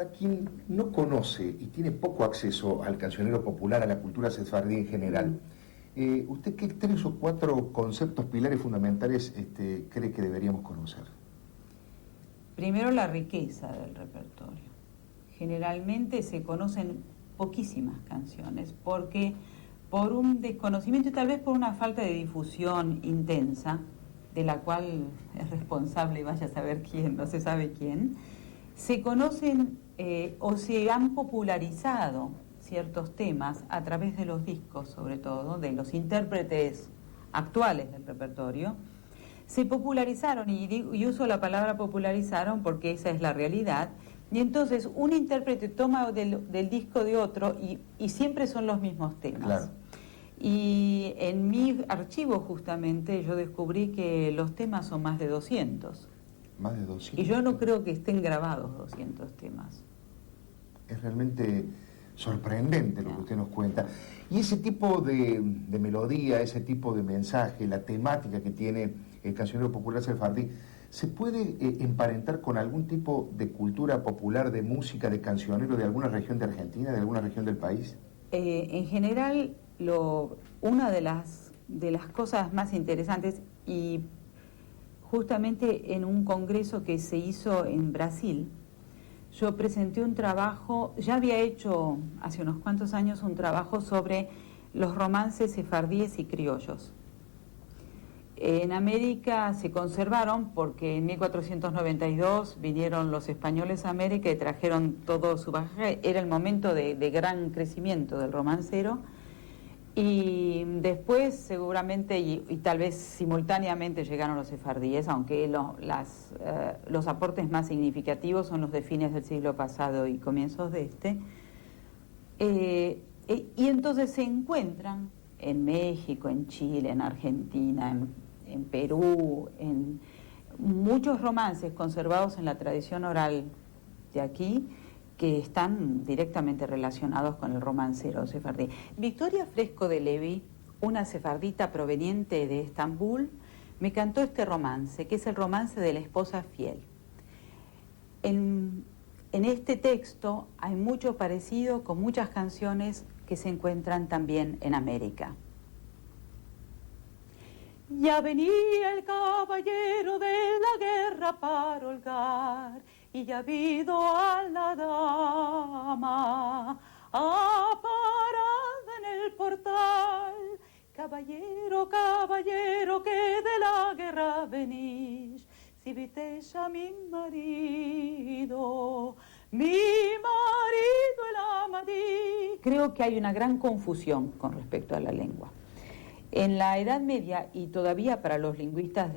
Para quien no conoce y tiene poco acceso al cancionero popular, a la cultura sefardí en general, ¿usted qué 3 o 4 conceptos pilares fundamentales cree que deberíamos conocer? Primero, la riqueza del repertorio. Generalmente se conocen poquísimas canciones porque por un desconocimiento y tal vez por una falta de difusión intensa, de la cual es responsable, vaya a saber quién, no se sabe quién, se conocen o se han popularizado ciertos temas a través de los discos, sobre todo, de los intérpretes actuales del repertorio. Se popularizaron, y uso la palabra popularizaron porque esa es la realidad, y entonces un intérprete toma del disco de otro y siempre son los mismos temas. Claro. Y en mi archivo justamente yo descubrí que los temas son más de 200. Más de 200. Y yo no creo que estén grabados 200 temas. Es realmente sorprendente lo que usted nos cuenta. Y ese tipo de melodía, ese tipo de mensaje, la temática que tiene el cancionero popular sefardí, ¿se puede emparentar con algún tipo de cultura popular, de música, de cancionero de alguna región de Argentina, de alguna región del país? En general, una de las cosas más interesantes, y justamente en un congreso que se hizo en Brasil, yo presenté un trabajo, ya había hecho hace unos cuantos años un trabajo sobre los romances sefardíes y criollos. En América se conservaron porque en 1492 vinieron los españoles a América y trajeron todo su bagaje. Era el momento de gran crecimiento del romancero. Y después seguramente y tal vez simultáneamente llegaron los sefardíes, aunque los aportes más significativos son los de fines del siglo pasado y comienzos de este. Y entonces se encuentran en México, en Chile, en Argentina, en Perú, en muchos romances conservados en la tradición oral de aquí, que están directamente relacionados con el romancero sefardí. Victoria Fresco de Levi, una sefardita proveniente de Estambul, me cantó este romance, que es el romance de la esposa fiel. En este texto hay mucho parecido con muchas canciones que se encuentran también en América. Ya venía el caballero de la guerra para holgar, y ya vido a la dama parada en el portal. Caballero, caballero, que de la guerra venís, si visteis a mi marido el amadí. Creo que hay una gran confusión con respecto a la lengua. En la Edad Media, y todavía para los lingüistas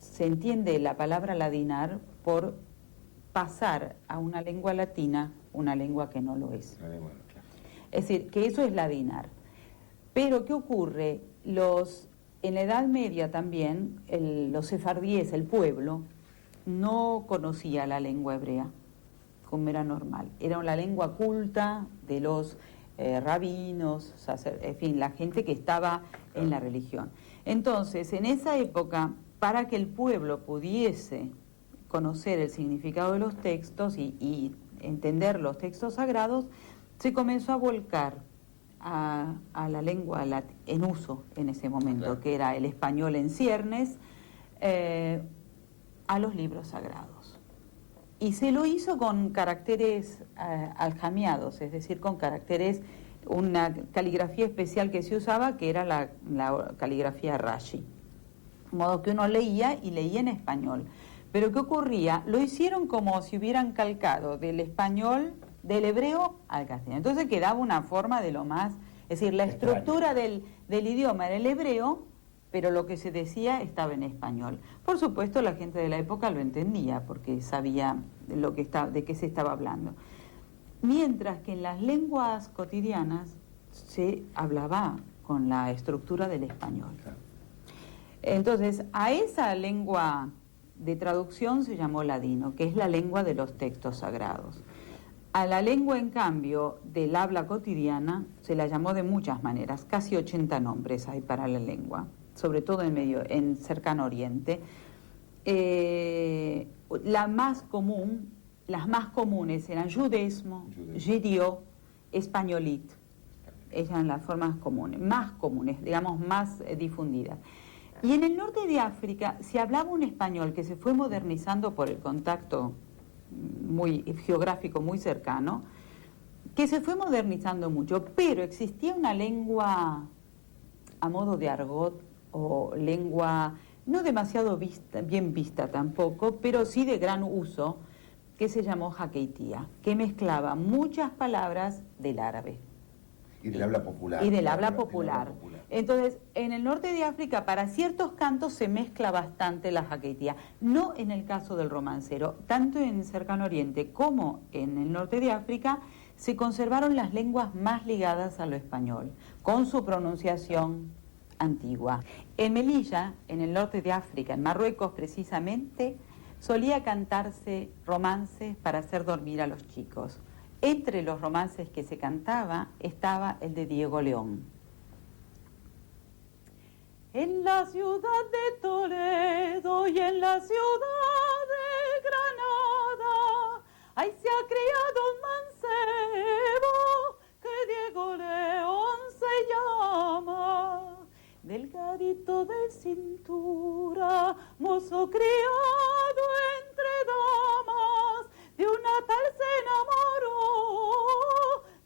se entiende la palabra ladinar por pasar a una lengua latina una lengua que no lo es. Es decir, que eso es ladinar. Pero ¿qué ocurre? En la Edad Media también, los sefardíes, el pueblo, no conocía la lengua hebrea, como era normal. Era una lengua culta de los rabinos, en fin, la gente que estaba en la religión. Entonces, en esa época, para que el pueblo pudiese conocer el significado de los textos y entender los textos sagrados, se comenzó a volcar a la lengua en uso en ese momento, claro, que era el español en ciernes, a los libros sagrados. Y se lo hizo con caracteres aljamiados, es decir, con caracteres, una caligrafía especial que se usaba, que era la caligrafía Rashi. De modo que uno leía y leía en español. Pero ¿qué ocurría? Lo hicieron como si hubieran calcado del español, del hebreo al castellano. Entonces quedaba una forma de lo más... Es decir, la estructura del idioma era el hebreo, pero lo que se decía estaba en español. Por supuesto, la gente de la época lo entendía, porque sabía de qué se estaba hablando. Mientras que en las lenguas cotidianas se hablaba con la estructura del español. Entonces, a esa lengua de traducción se llamó ladino, que es la lengua de los textos sagrados. A la lengua, en cambio, del habla cotidiana se la llamó de muchas maneras, casi 80 nombres hay para la lengua, sobre todo en Cercano Oriente. La más común las más comunes eran judesmo, judío, españolit. Esas eran las formas comunes, digamos, más difundidas. Y en el norte de África se hablaba un español que se fue modernizando por el contacto muy geográfico, muy cercano, que se fue modernizando mucho, pero existía una lengua a modo de argot o lengua no demasiado bien vista tampoco, pero sí de gran uso, que se llamó jaqueitía, que mezclaba muchas palabras del árabe. Y del habla popular. Y del habla popular. Entonces, en el norte de África, para ciertos cantos se mezcla bastante la jaqueitía. No en el caso del romancero. Tanto en el Cercano Oriente como en el norte de África se conservaron las lenguas más ligadas a lo español, con su pronunciación antigua. En Melilla, en el norte de África, en Marruecos precisamente, solía cantarse romances para hacer dormir a los chicos. Entre los romances que se cantaba estaba el de Diego León. En la ciudad de Toledo y en la ciudad de Granada, ahí se ha criado un mancebo que Diego León se llama. Delgadito de cintura, mozo criado